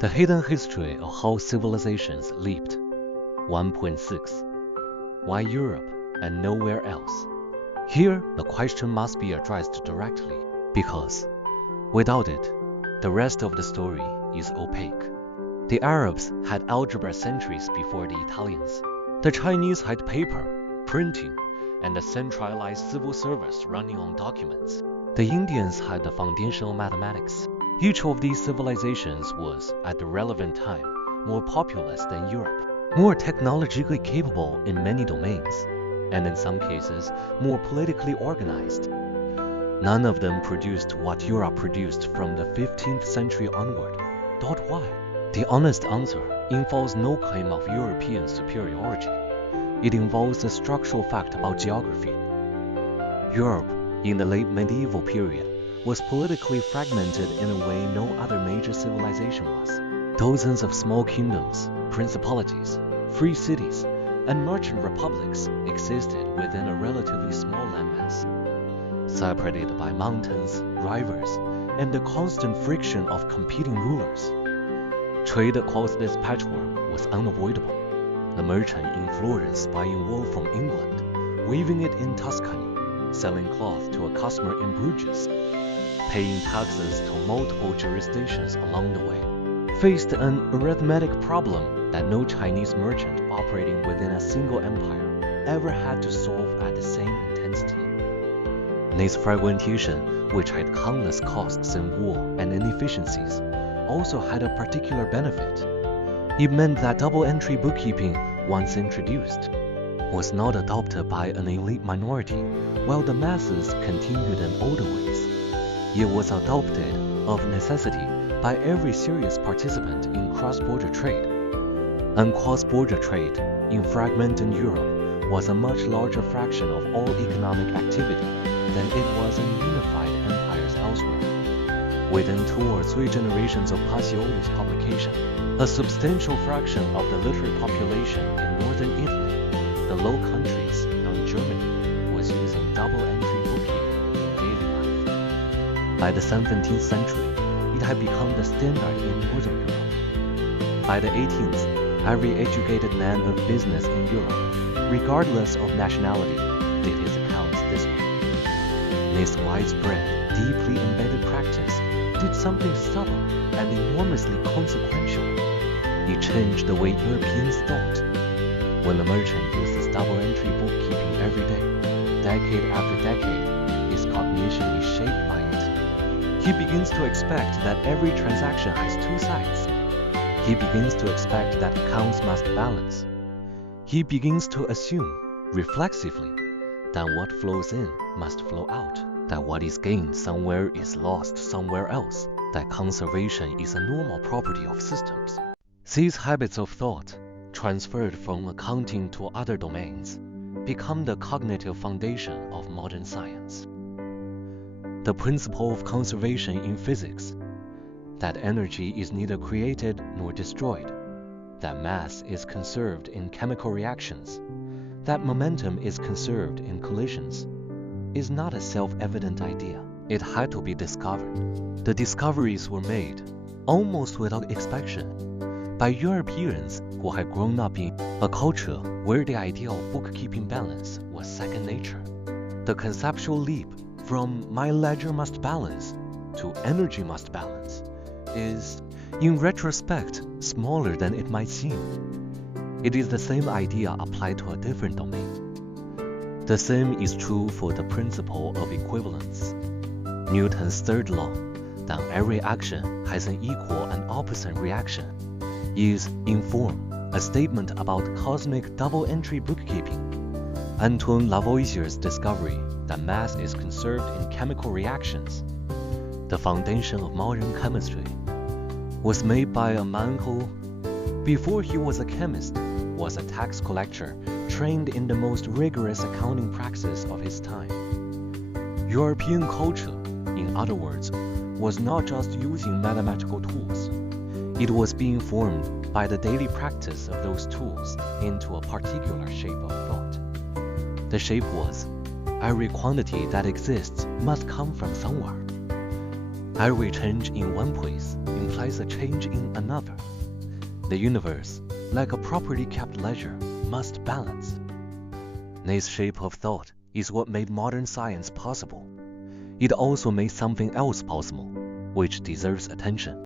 The hidden history of how civilizations leaped. 1.6. Why Europe and nowhere else? Here, the question must be addressed directly, because without it, the rest of the story is opaque. The Arabs had algebra centuries before the Italians. The Chinese had paper, printing, and a centralized civil service running on documents. The Indians had the foundational mathematics. Each of these civilizations was, at the relevant time, more populous than Europe, more technologically capable in many domains, and in some cases, more politically organized. None of them produced what Europe produced from the 15th century onward. Why? The honest answer involves no claim of European superiority. It involves a structural fact about geography. Europe, in the late medieval period, was politically fragmented in a way no other major civilization was. Dozens of small kingdoms, principalities, free cities, and merchant republics existed within a relatively small landmass, separated by mountains, rivers, and the constant friction of competing rulers. Trade across this patchwork was unavoidable. The merchant in Florence buying wool from England, weaving it in Tuscany, selling cloth to a customer in Bruges, paying taxes to multiple jurisdictions along the way, faced an arithmetic problem that no Chinese merchant operating within a single empire ever had to solve at the same intensity. This fragmentation, which had countless costs in war and inefficiencies, also had a particular benefit. It meant that double-entry bookkeeping, once introduced, was not adopted by an elite minority, while the masses continued in older ways. It was adopted of necessity by every serious participant in cross-border trade. And cross-border trade in fragmented Europe was a much larger fraction of all economic activity than it was in unified empires elsewhere. Within 2 or 3 generations of Pacioli's publication, a substantial fraction of the literate population in northern Italy, the Low Countries, and Germany was using double-entry bookkeeping in daily life. By the 17th century, it had become the standard in northern Europe. By the 18th, every educated man of business in Europe, regardless of nationality, did his accounts this way. This widespread, deeply embedded practice did something subtle and enormously consequential. It changed the way Europeans thought. When the merchant uses double-entry bookkeeping every day, decade after decade, his cognition is shaped by it. He begins to expect that every transaction has 2 sides. He begins to expect that accounts must balance. He begins to assume, reflexively, that what flows in must flow out, that what is gained somewhere is lost somewhere else, that conservation is a normal property of systems. These habits of thought, transferred from accounting to other domains, become the cognitive foundation of modern science. The principle of conservation in physics, that energy is neither created nor destroyed, that mass is conserved in chemical reactions, that momentum is conserved in collisions, is not a self-evident idea. It had to be discovered. The discoveries were made, almost without inspection, by Europeans who had grown up in a culture where the idea of bookkeeping balance was second nature. The conceptual leap from my ledger must balance to energy must balance is, in retrospect, smaller than it might seem. It is the same idea applied to a different domain. The same is true for the principle of equivalence. Newton's third law, that every action has an equal and opposite reaction, is, in form, a statement about cosmic double-entry bookkeeping. Antoine Lavoisier's discovery that mass is conserved in chemical reactions, the foundation of modern chemistry, was made by a man who, before he was a chemist, was a tax collector trained in the most rigorous accounting practice of his time. European culture, in other words, was not just using mathematical tools. It was being formed by the daily practice of those tools into a particular shape of thought. The shape was, every quantity that exists must come from somewhere. Every change in one place implies a change in another. The universe, like a properly kept ledger, must balance. This shape of thought is what made modern science possible. It also made something else possible, which deserves attention.